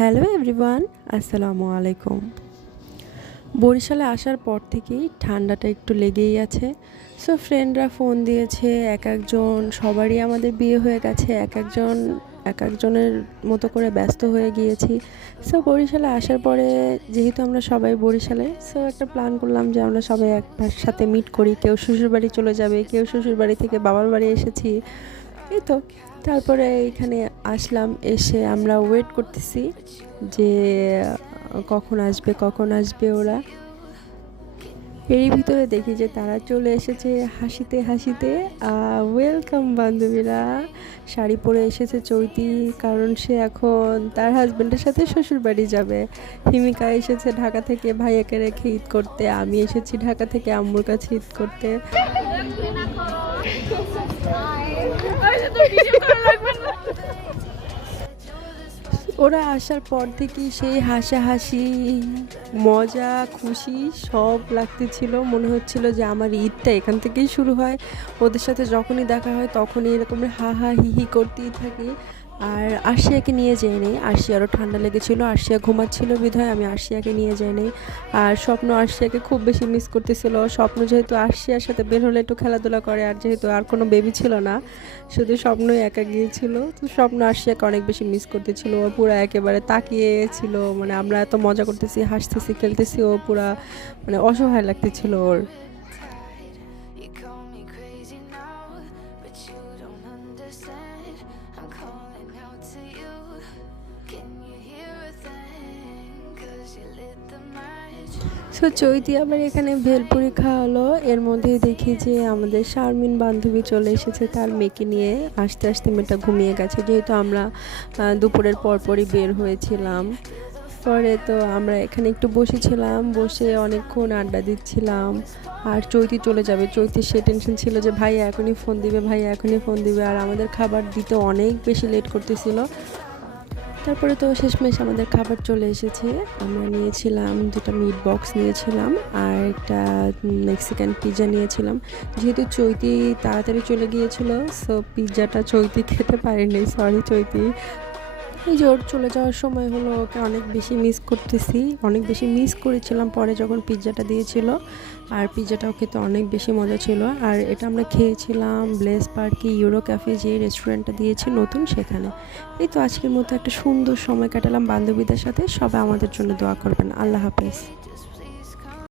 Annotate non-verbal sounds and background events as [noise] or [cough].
Hello everyone, আসসালামু আলাইকুম। বরিশালে আসার পর থেকেই ঠান্ডাটা একটু লেগেই আছে। সো ফ্রেন্ডরা ফোন দিয়েছে, এক একজন, সবারই আমাদের বিয়ে হয়ে গেছে, এক একজন, এক একজনের মতো করে ব্যস্ত হয়ে গিয়েছি। সো বরিশালে আসার পরে যেহেতু আমরা সবাই বরিশালে সো একটা প্ল্যান করলাম যে আমরা সবাই একবার সাথে মিট করি। কেউ শ্বশুরবাড়ি চলে যাবে, কেউ শ্বশুরবাড়ি থেকে বাবার বাড়ি এসেছি। এই তো, তারপরে এখানে আসলাম, এসে আমরা ওয়েট করতেছি যে কখন আসবে কখন আসবে ওরা। এরই ভিতরে দেখি যে তারা চলে এসেছে হাসিতে হাসিতে। ওয়েলকাম বান্ধবীরা। শাড়ি পরে এসেছে চৈতি, কারণ সে এখন তার হাজব্যান্ডের সাথে শ্বশুর বাড়ি যাবে। হিমিকা এসেছে ঢাকা থেকে ভাইয়াকে রেখে ঈদ করতে, আমি এসেছি ঢাকা থেকে আম্মুর কাছে ঈদ করতে। [laughs] ওরা আসার পর থেকে সেই হাসাহাসি, মজা, খুশি সব লাগতেছিল। মনে হচ্ছিল যে আমার ঈদটা এখান থেকেই শুরু হয়। ওদের সাথে যখনই দেখা হয় তখনই এরকম হা হা হি হি করতেই থাকি। আর আরশিয়াকে নিয়ে যাই যাইনি আরশিয়ারও ঠান্ডা লেগেছিল, আরশিয়া ঘুমাচ্ছিল বিধায় আমি আরশিয়াকে নিয়ে যাই যাইনি আর স্বপ্ন আরশিয়াকে খুব বেশি মিস করতেছিল। স্বপ্ন যেহেতু আরশিয়ার সাথে বের হলে একটু খেলাধুলা করে, আর যেহেতু আর কোনো বেবি ছিল না, শুধু স্বপ্নই একা গিয়েছিল, তো স্বপ্ন আরশিয়াকে অনেক বেশি মিস করতেছিল। ও পুরো একেবারে তাকিয়ে ছিল মানে আমরা এত মজা করতেছি, হাসতেছি, খেলতেছি, ও পুরা মানে অসহায় লাগতেছিল ওর। Understand. I'm calling out to you. Can you hear a thing? Cause you lit the match. চৈতি আবার এখানে ভেলপুরি খাওয়ালো এর মধ্যে দেখি যে আমাদের শারমিন বান্ধবী চলে এসেছে তার মেয়েকে নিয়ে আস্তে আস্তে মেয়েটা ঘুমিয়ে গেছে যেহেতু আমরা দুপুরের পরপরই বের হয়েছিলাম পরে তো আমরা এখানে একটু বসেছিলাম, বসে অনেকক্ষণ আড্ডা দিচ্ছিলাম। আর চৈতি চলে যাবে। চৈতির সে টেনশন ছিল যে ভাই এখনই ফোন দিবে ভাই এখনই ফোন দিবে। আর আমাদের খাবার দিতে অনেক বেশি লেট করতেছিল। তারপরে তো শেষমেশ আমাদের খাবার চলে এসেছে। আমরা নিয়েছিলাম দুটো মিট বক্স নিয়েছিলাম আর একটা মেক্সিকান পিৎজা নিয়েছিলাম। যেহেতু চৈতি তাড়াতাড়ি চলে গিয়েছিল সো পিৎজাটা চৈতি খেতে পারেনি। সরি চৈতি। এই যে ওর চলে যাওয়ার সময় হলো ওকে অনেক বেশি মিস করতেছি। অনেক বেশি মিস করেছিলাম পরে যখন পিৎজাটা দিয়েছিল। আর পিৎজাটাও খেতে অনেক বেশি মজা ছিল। আর এটা আমরা খেয়েছিলাম ব্লেস পার্কি, ইউরো ক্যাফে যে রেস্টুরেন্টটা দিয়েছে নতুন সেখানে। এই তো আজকের মতো একটা সুন্দর সময় কাটালাম বান্ধবীদের সাথে। সবাই আমাদের জন্য দোয়া করবেন। আল্লাহ হাফেজ।